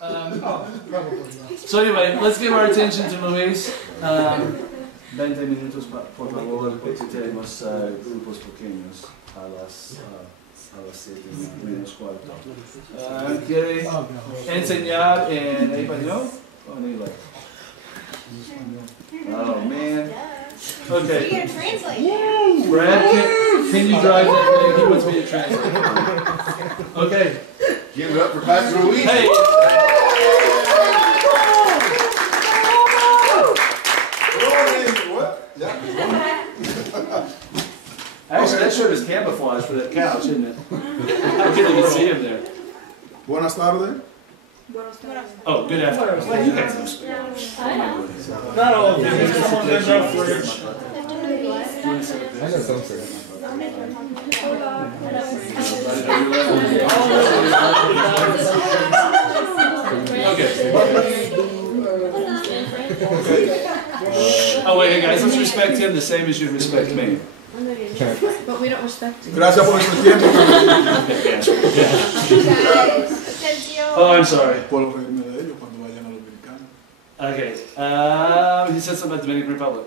So anyway, let's give our attention to Luis. 20 minutos, por favor, porque tenemos grupos pequeños a las 7 menos cuarto. ¿Quiere enseñar en español o en inglés? Oh man. Okay. You're gonna translate. Brad, can you drive that thing? He wants me to translate. Okay. Give it up for Pastor Luis. Hey. What? Yeah. Actually, that shirt is camouflage for that couch, isn't it? I can't even see him there. Buenas tardes. Oh, good afternoon. Well, you guys know Spanish. Not all of them. Someone lives out fridge. I know some French. Oh wait, hey guys, let's respect him the same as you respect me. But we don't respect you. Gracias por este tiempo. Oh, I'm sorry. Puedo reírme de ellos cuando vayan a los dominicanos. Okay, he said something about Dominican Republic.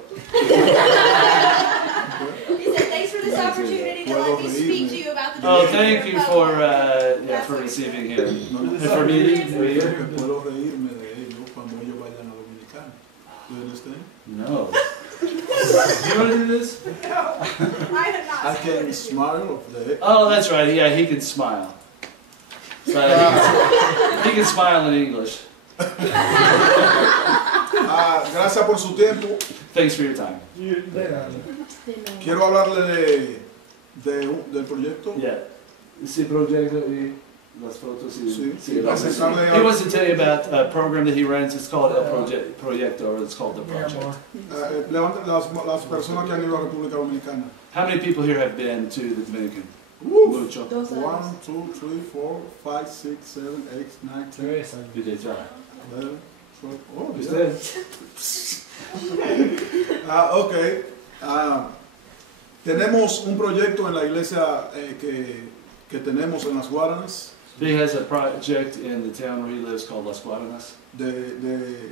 He said, thanks for this opportunity to let me speak to you about the Oh, Dominican thank you Republic. for receiving him. And for meeting here. Puedo reírme de ellos cuando ellos vayan a los dominicanos. Do you understand? No. Do you want to do this? I have not. I can smile of the. Oh, that's right. Yeah, he can smile. But he can smile in English. Gracias por su tiempo. Thanks for your time. Quiero hablarle del proyecto. Yeah. Ese proyecto y las fotos y Sí. he wants to tell you about a program that he runs. It's called El Proyecto, or it's called The Project. Levanten las personas que han ido a República Dominicana. How many people here have been to the Dominican? Mucho. 1, 2, 3, 4, 5, 6, 7, 8, 9, 10, You did, yeah. 11, 12. Oh, Usted. Ok. Tenemos un proyecto en la iglesia que tenemos en Las Guaranas He has a project in the town where he lives called Las Guaranas. de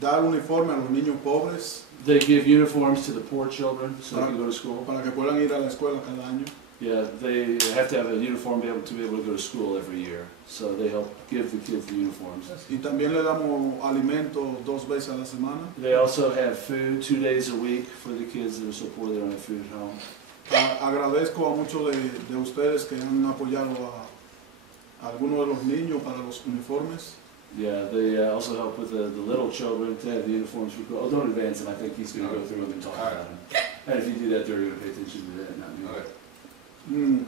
dar uniforme a los niños pobres They give uniforms to the poor children so they can go to school. para que puedan ir a la escuela cada año. Yeah, they have to have a uniform to be able to go to school every year. So they help give the kids the uniforms. Y también le damos alimentos 2 veces a la semana. They also have food 2 days a week for the kids that are so poor they don't have food at home. Agradezco a muchos de ustedes que han apoyado a algunos de los niños para los uniformes. Yeah, they also help with the little children to have the uniforms. Oh, don't advance them. I think he's going to go through them and talk about them. And if you do that, they're going to pay attention to that, not me. En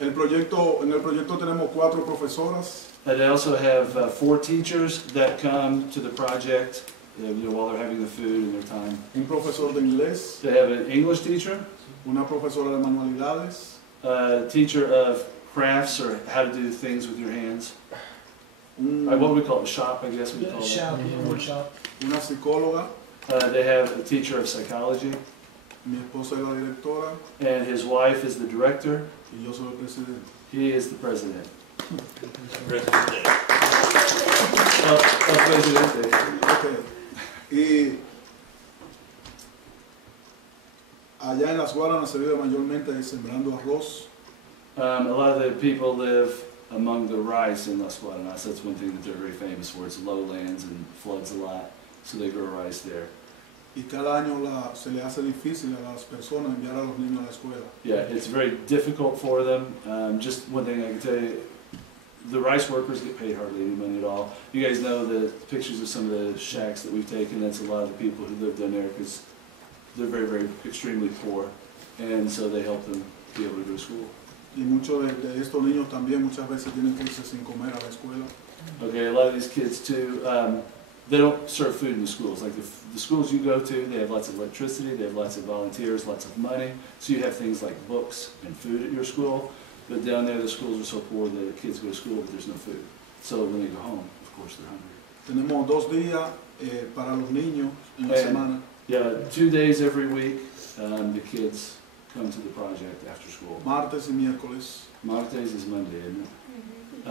el proyecto tenemos 4 profesoras. And they also have 4 teachers that come to the project while they're having the food and their time. Un profesor de inglés, They have an English teacher, una profesora de manualidades, a teacher of crafts or how to do things with your hands. What would we call it? Shop, I guess we call it. Workshop. una psicóloga, They have a teacher of psychology, mi esposa es la directora and his wife is the director. y yo soy el presidente. He is the president. Presidente. Presidente. Okay. Y allá en Las Guaranas se vive mayormente sembrando arroz. A lot of the people live among the rice in Las Guaranas. That's one thing that they're very famous for. It's lowlands and floods a lot, so they grow rice there. Y cada año se le hace difícil a las personas enviar a los niños a la escuela. Yeah, it's very difficult for them. Just one thing I can tell you, the rice workers get paid hardly any money at all. You guys know the pictures of some of the shacks that we've taken. That's a lot of the people who live down there because they're very, very extremely poor. And so they help them be able to go to school. Y muchos de estos niños también muchas veces tienen que irse sin comer a la escuela. Okay, a lot of these kids too, they don't serve food in the schools. Like the schools you go to, they have lots of electricity, they have lots of volunteers, lots of money. So you have things like books and food at your school. But down there, the schools are so poor that the kids go to school, but there's no food. So when they go home, of course, they're hungry. Tenemos 2 días para los niños en la semana. Yeah, 2 days every week, the kids come to the project after school. Martes y miércoles. Martes is Monday, isn't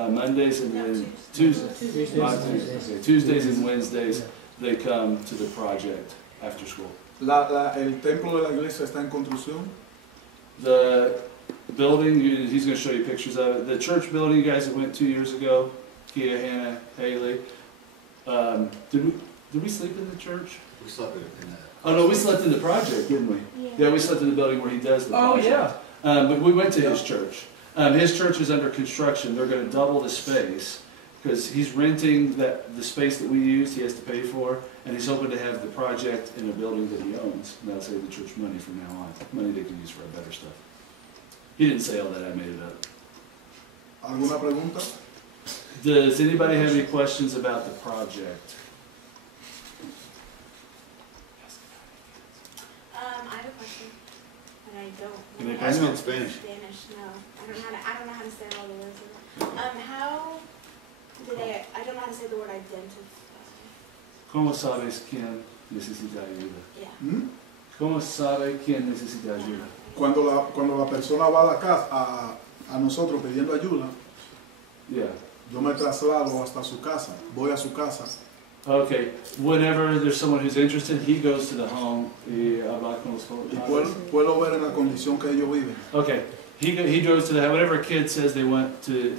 Mondays and then Tuesdays and Wednesdays, they come to the project after school. El templo de la iglesia está en construcción. The building, he's going to show you pictures of it. The church building, you guys that went 2 years ago, Kia, Hannah, Haley. Did we sleep in the church? We slept in that. Oh no, we slept in the project, didn't we? Yeah. Yeah, we slept in the building where he does the Oh, project. yeah. But we went to his church. His church is under construction. They're going to double the space because he's renting the space that we use. He has to pay for, and he's hoping to have the project in a building that he owns. And that'll save the church money from now on, money they can use for better stuff. He didn't say all that. I made it up. ¿Alguna pregunta? Does anybody have any questions about the project? I have a question, and I don't. Can they Ask pass in it? Spanish. Spanish, no. I don't know how to say all the words of it. How do they? I don't know how to say the word identify. ¿Cómo sabes quién necesita ayuda? Yeah. ¿Mm? ¿Cómo sabe quién necesita ayuda? Cuando la persona va a la casa, a nosotros pidiendo ayuda, Yeah. yo me traslado hasta su casa, voy a su casa. Okay. Whenever there's someone who's interested, he goes to the home. Y habla con los Y padres. puedo ver en la condición que ellos viven. Okay. He goes to the whenever a kid says they want to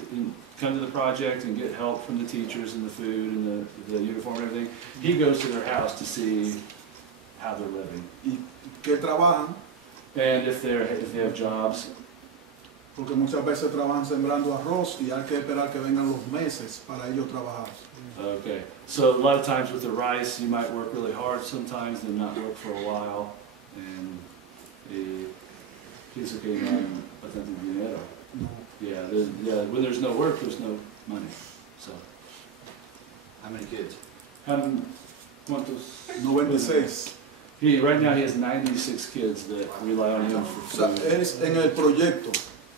come to the project and get help from the teachers and the food and the uniform and everything, he goes to their house to see how they're living Y que trabajan, and if they have jobs. porque muchas veces trabajan sembrando arroz y hay que esperar que vengan los meses para ellos trabajar. Okay. So a lot of times with the rice, you might work really hard sometimes, then not work for a while, and pienso que no hay bastante dinero. No. Yeah. When there's no work, there's no money. So. How many kids? ¿Cuántos? 96. Right now he has 96 kids that rely on him O for sea, food. es en el proyecto,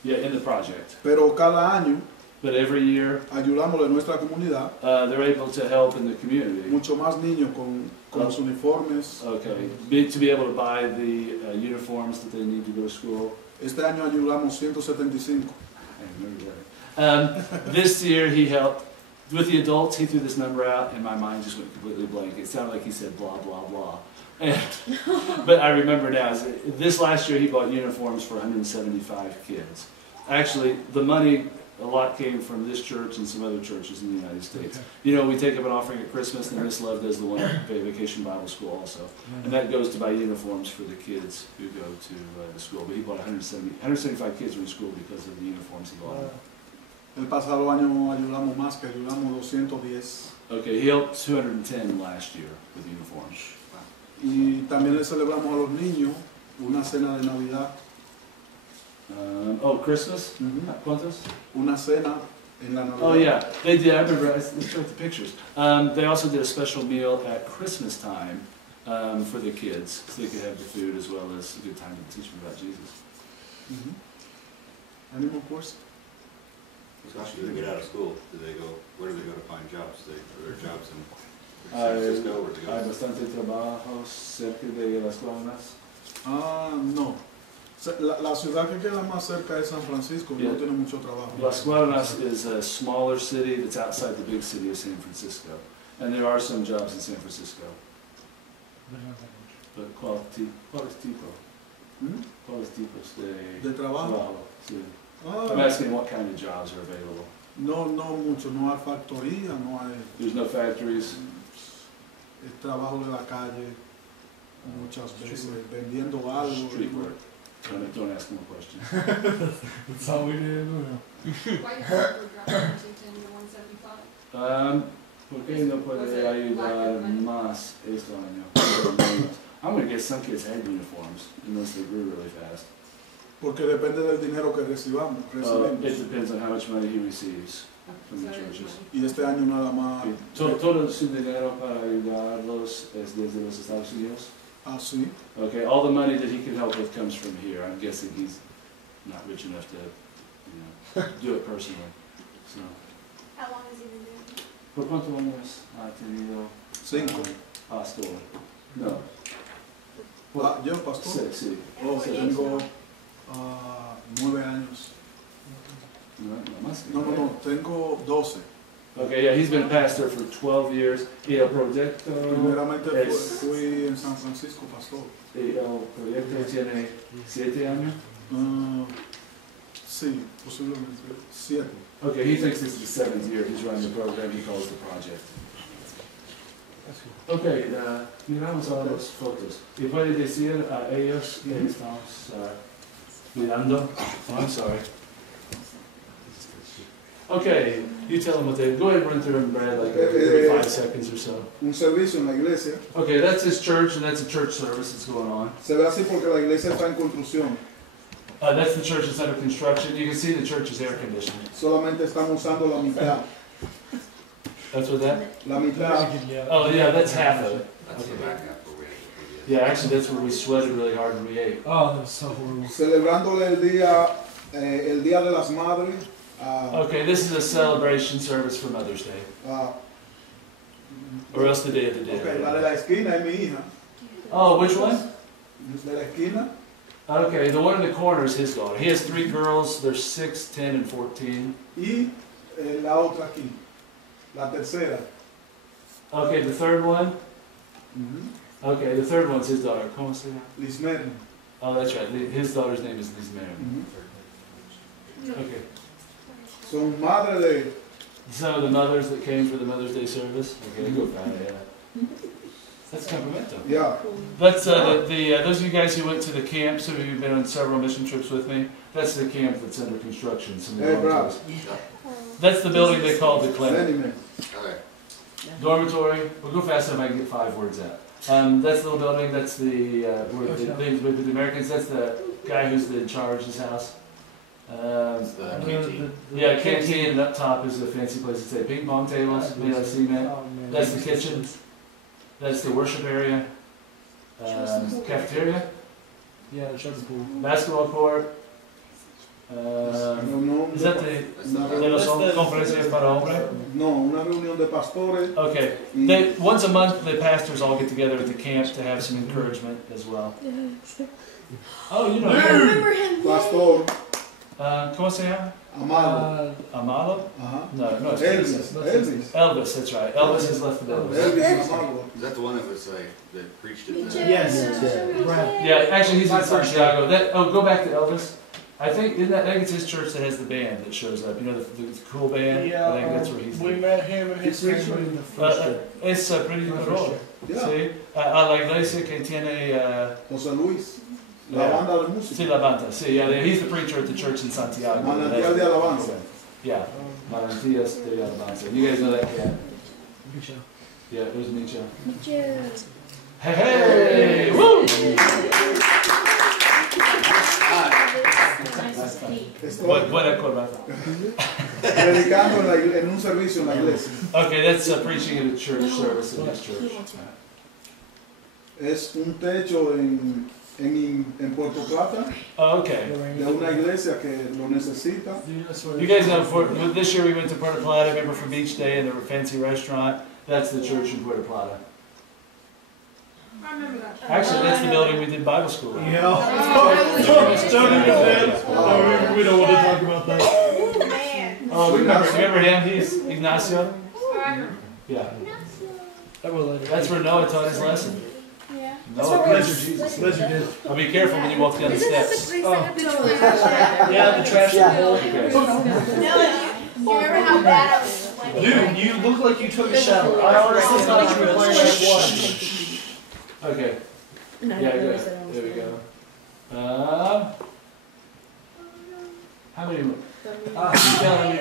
Yeah, in the project. pero cada año But every year, ayudamos a nuestra comunidad, they're able to help in the community. mucho más niños con los uniformes. Okay, to be able to buy the uniforms that they need to go to school. Este año ayudamos 175. I remember that. This year he helped with the adults. He threw this number out, and my mind just went completely blank. It sounded like he said blah blah blah. But I remember now. This last year he bought uniforms for 175 kids. Actually, the money. A lot came from this church and some other churches in the United States. You know, we take up an offering at Christmas, and Miss Love does the one at Vacation Bible School also. And that goes to buy uniforms for the kids who go to the school. But he bought 175 kids were in school because of the uniforms he bought. El pasado año ayudamos más, que ayudamos 210. Okay, he helped 210 last year with uniforms. Y también le celebramos a los niños una cena de Navidad, Christmas? Ujú. ¿Cuántos? una cena en la Navidad. Oh yeah, they did. I remember. Let's check the pictures. They also did a special meal at Christmas time for the kids, so they could have the food as well as a good time to teach them about Jesus. Ujú. Any more questions? So after they get out of school, where do they go to find jobs? Are there jobs in San Francisco? Where do they Hay go? bastante trabajo cerca de las colonas. No. La ciudad que queda más cerca es San Francisco, Yeah. no tiene mucho trabajo. Las Guaranas is a smaller city that's outside the big city of San Francisco, and there are some jobs in San Francisco. But ¿cuáles tipos? ¿Mm? ¿Cuáles tipos De trabajo. Sí. Ah, I'm asking what kind of jobs are available. no mucho, no hay factoría, no hay There's no factories. el trabajo de la calle, muchas veces vendiendo algo. Street work. Don't ask more questions. That's all we need to know. Why you have to drop Washington to 175? ¿Por qué no puede ayudar más este año? I'm going to guess some kids had uniforms unless they grew really fast. Porque depende del dinero que recibimos. It depends on how much money he receives from the So, churches. Y este año nada más. Todo su dinero para ayudarlos es desde los Estados Unidos. Así. Okay, all the money that he can help with comes from here. I'm guessing he's not rich enough to, do it personally. So, How long has he been doing it? ¿por cuántos años ha tenido 5. pastor? No. Yo, pastor. Sí. Oh, Sí. tengo 9 años. No más. No, tengo 12. Okay, yeah, he's been a pastor for 12 years. Y el proyecto Primeramente es, fui en San Francisco pastor. y el proyecto tiene 7 años. Sí, posiblemente 7. Okay, he thinks this is the 7th year he's running the program he calls the project. Okay, miramos ahora las fotos. ¿Y puede decir a ellos que estamos mirando? Oh, I'm sorry. Okay, you tell them what they... Go ahead and run through them, Brad, like every 5 seconds or so. Un servicio en la iglesia. Okay, that's his church, and that's a church service that's going on. Se ve así porque la iglesia está en construcción. That's the church that's under construction. You can see the church is air conditioned. Solamente estamos usando la mitad. That's what that? La mitad. Oh, yeah, that's half of it. That's the Okay. backup for waiting. Yeah, actually, that's where we sweated really hard and we ate. Oh, that was so horrible. Celebrándole el día de las madres. Okay, this is a celebration service for Mother's Day. Or else the Day of the Dead. Ok, la de la esquina es mi hija. Oh, which one? De la esquina. Okay, the one in the corner is his daughter. He has 3 girls. They're 6, 10, and 14. Y la otra aquí. La tercera. Okay, the third one? Okay, the third one's his daughter. ¿Cómo se llama? Lismer. Oh, that's right. His daughter's name is Liz Mary. Okay. Son madre de... Some of the mothers that came for the Mother's Day service. Okay, go find it, yeah. That's Campamento. Yeah. That's those of you guys who went to the camp, some of you have been on several mission trips with me, that's the camp that's under construction. Hey, bravo. That's the building they call the clinic. Anime. Okay. Dormitory, we'll go fast enough I can get 5 words out. That's the little building, that's the, where the things with the Americans, that's the guy who's in charge of his house. It's the canteen. Yeah, canteen, and up top is a fancy place to stay. Ping pong tables made out of cement. Oh, man. That's the kitchen. That's the worship area. Cafeteria. Yeah, the shutter pool. Basketball court. Reunión Is that the That's the- conferencias para hombres? No, una reunión de pastores. Okay. Y Once a month, the pastors all get together at the camp to have some encouragement as well. Oh, you know. remember him. pastor ¿Cómo se llama? Amado. Amado? Ajá. No, it's Elvis. Elvis. Elvis, that's right. Elvis has left the building. Elvis Amado. Is that the one that was like, that preached at the... Yes. Right. Yeah, actually, he's in Santiago. Go back to Elvis. I think I think it's his church that has the band that shows up. You know, the cool band. Yeah, I think that's where he's. we met him and his He's family in the first year. Es predicador. Yeah. Sí. A la iglesia que tiene. José Luis. La Yeah. banda de música. Sí, la banda. Sí, yeah, he's the preacher at the church in Santiago. Manantial de alabanza. Yeah, Manantias de Alabanza. You guys know that cat? Good show. Yeah, there's Micha. Micha. Hey, hey! Woo! Buena corbata. Predicando en un servicio en la iglesia. Okay, that's preaching at a church service in his church. Es un techo en Puerto Plata Oh, okay. de una iglesia que lo necesita. You guys know, this year we went to Puerto Plata, remember for Beach Day and the fancy restaurant? That's the church in Puerto Plata. I remember that. Actually, that's the building we did Bible school in. Yeah. Don't even say. Oh, we don't want to talk about that. Oh, man. Oh, remember him? He's Ignacio? Yeah. I will later. That's where Noah taught his lesson. Yeah. Noah praised Jesus. Pleasure did. Oh, be careful when you walk down the steps. Yeah, the trash can. Okay. No, you remember how bad I was sweating? Dude, you look like you took a shower. I honestly thought you were playing F1. Okay. Yeah, good. There we go. How many more?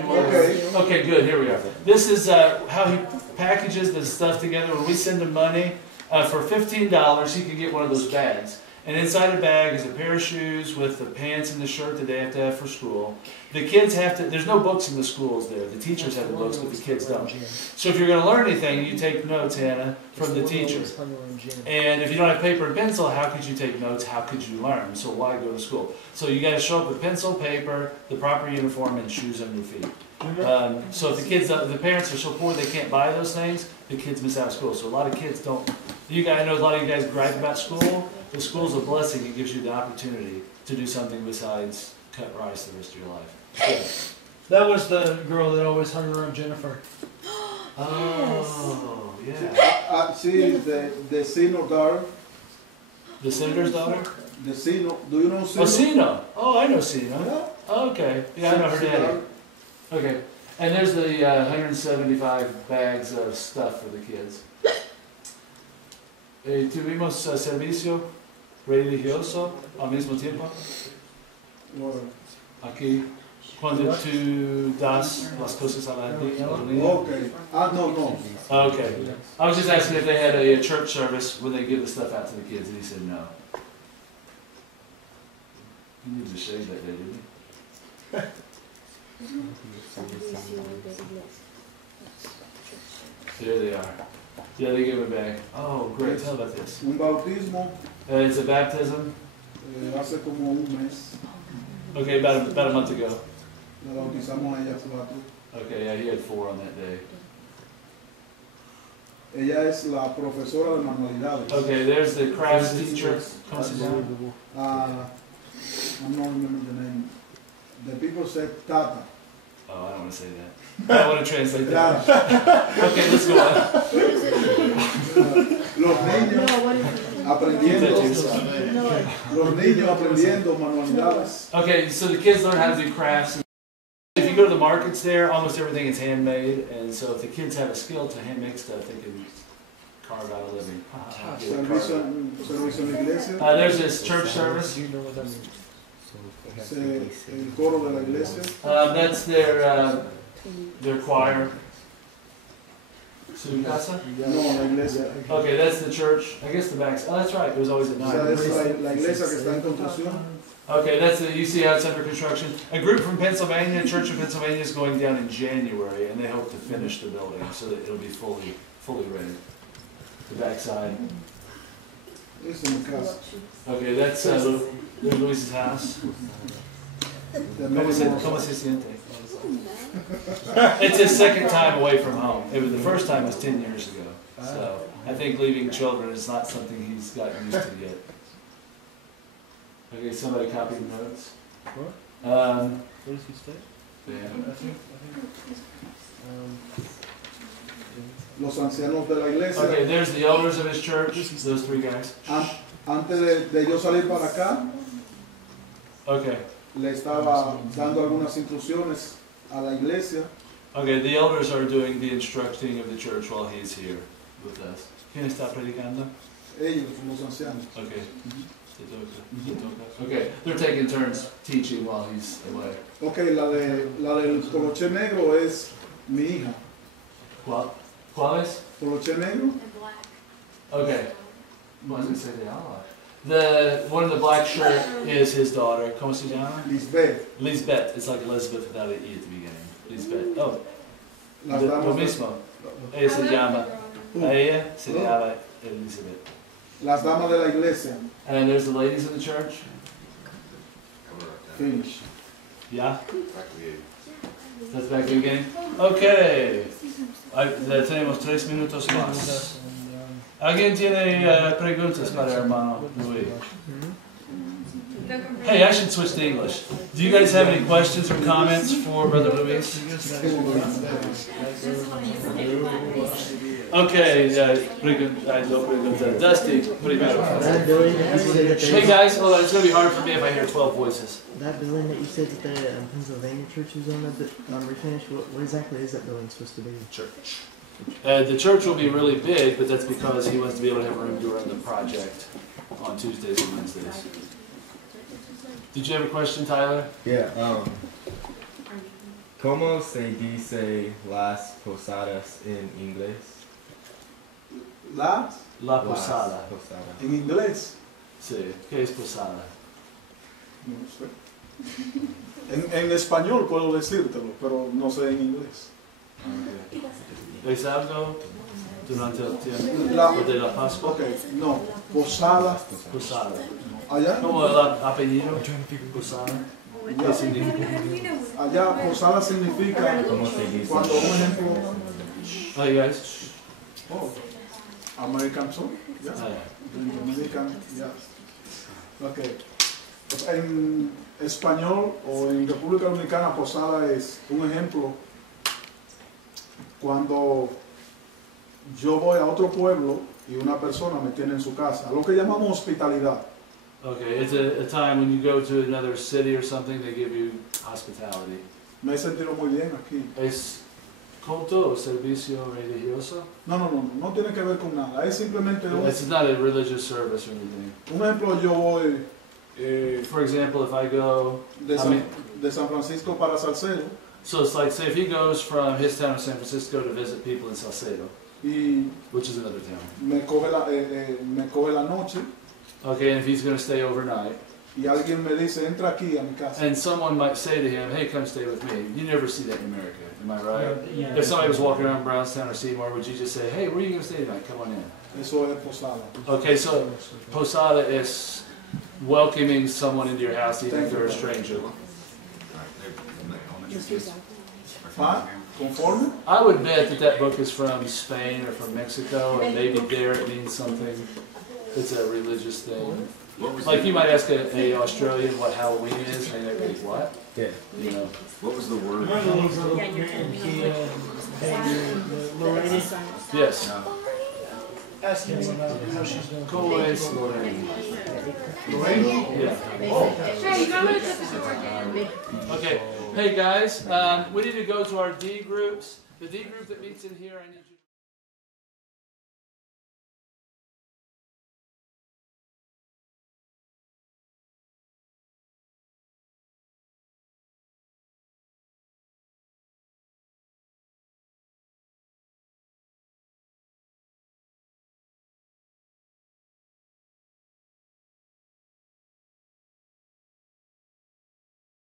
Okay. Okay, good. Here we are. This is how he packages the stuff together. When we send him money, for $15, he can get one of those bags. And inside the bag is a pair of shoes with the pants and the shirt that they have to have for school. The kids have to, there's no books in the schools there. The teachers have the books, but the kids don't. So if you're going to learn anything, you take notes, Hannah, from the teacher. And if you don't have paper and pencil, how could you take notes? How could you learn? So why go to school? So you got to show up with pencil, paper, the proper uniform, and shoes on your feet. So if the kids, the parents are so poor they can't buy those things, the kids miss out of school. So a lot of kids don't. You guys, I know a lot of you guys gripe about school. The school's a blessing. It gives you the opportunity to do something besides cut rice the rest of your life. That was the girl that always hung around Jennifer. Oh, yeah. She is the senior daughter. The senator's daughter? The senior, do you know senior? Oh, Sina. Oh, I know Sina. Yeah. Oh, okay. Yeah, I know her daddy. Okay. And there's the 175 bags of stuff for the kids. Tuvimos servicio religioso al mismo tiempo. Well, Aquí, cuando tú das las cosas a la niña. okay. No. Okay. I was just asking if they had a church service when they give the stuff out to the kids, and he said no. He needed to shave that day, didn't he? There they are. Yeah, they give it back. Oh, great. Tell about this. Un bautismo It's a baptism. hace como un mes. Okay, about a month ago. La bautizamos a ella 4. Okay, yeah, he had 4 on that day. Ella es la profesora de manualidades. Okay, there's the crafts teacher. ¿Cómo se llama? I'm not remembering the name. The people said Tata. Oh, I don't want to say that. I don't want to translate that. Okay, let's go on. Los niños aprendiendo. Los niños aprendiendo manualidades. Okay, so the kids learn how to do crafts. If you go to the markets there, almost everything is handmade, and so if the kids have a skill to hand make stuff, they can carve out a living. Servicio en la iglesia. There's this church service. Do you know what that means? El coro de la iglesia. That's their choir. Su casa? No, la iglesia. Okay, that's the church. I guess the back's. Oh, that's right. It was always at O sea, night. es la iglesia que está en construcción. Okay, that's the. You see how it's under construction. A group from Pennsylvania, Church of Pennsylvania, is going down in January, and they hope to finish the building so that it'll be fully ready. The backside. Es en mi casa. Okay, that's Luis's house. ¿Cómo se siente? It's his second time away from home. The first time was 10 years ago. So I think leaving children is not something he's gotten used to yet. Okay, somebody copied notes. What? Um, Where does he stay? yeah. Los ancianos de la iglesia. Okay, there's the elders of his church. Those 3 guys. Antes de yo salir para acá, Okay. le estaba dando algunas instrucciones a la iglesia. Okay, the elders are doing the instructing of the church while he's here with us. ¿Quién está predicando? Ellos, los ancianos. Okay. Okay, they're taking turns teaching while he's away. Ok, la del coloché negro es mi hija. ¿Cuáles? Coloché negro. And black. Okay. What does it say they are? The one in the black shirt is his daughter. ¿Cómo se llama? Lisbeth. Lisbeth. It's like Elizabeth without an E at the beginning. Lisbeth. Oh, Las lo damas, mismo. Ella se llama. A ella se llama Elizabeth. las damas de la iglesia. And there's the ladies of the church. Finish. Yeah. That's back to the beginning. Okay. Tenemos 3 minutos más. ¿Alguien tiene preguntas para hermano Luis? Hey, I should switch to English. Do you guys have any questions or comments for Brother Luis? Okay, Dusty, primero. Hey guys, hold on, it's going to be hard for me if I hear 12 voices. That building that you said that the Pennsylvania church is on, refinished, what exactly is that building supposed to be? Church. The church will be really big, but that's because he wants to be able to have room to run the project on Tuesdays and Wednesdays. Did you have a question, Tyler? Yeah, ¿Cómo se dice las posadas en inglés? La Posada. Posadas. en inglés. Sí, ¿qué es posada? No sé. En español puedo decírtelo, pero no sé en inglés. ¿Es algo durante el tiempo La- de la Pascua? Ok, no. Posada. Posada. Allá, ¿Cómo el apellido? Posada. ¿Qué significa? allá posada significa ¿Cómo se dice? cuando un ejemplo. Oh, you guys? Oh, American song? Yeah. Ah, Dominican, yeah. Okay. En español o en República Dominicana, posada es un ejemplo cuando yo voy a otro pueblo y una persona me tiene en su casa, lo que llamamos hospitalidad. Okay, it's a time when you go to another city or something, they give you hospitality. Me he sentido muy bien aquí. ¿Es culto o servicio religioso? No tiene que ver con nada, es simplemente It's not a religious service or anything. un ejemplo. Yo voy For example, if I go, de San Francisco para Salcedo so it's like, say if he goes from his town of San Francisco to visit people in Salcedo, y which is another town. me coge la noche Okay, and if he's going to stay overnight, y alguien me dice, entra aquí a mi casa. and someone might say to him, hey, come stay with me. You never see that in America, am I right? If somebody was walking around Brownstown or Seymour, would you just say, hey, where are you going to stay tonight? Come on in. Eso es posada. Okay, so posada is welcoming someone into your house even if they're a stranger. ¿Conforme? I would bet that book is from Spain or from Mexico, and maybe there it means something. It's a religious thing. Like you might ask a Australian what Halloween is, and they're like, what? Yeah. You know. What was the word? Yes. Ask him how she's doing. ¿Cómo es Lorraine? Yeah. Hey, you know what it's Okay. Hey guys, we need to go to our D groups. The D group that meets in here, I need you to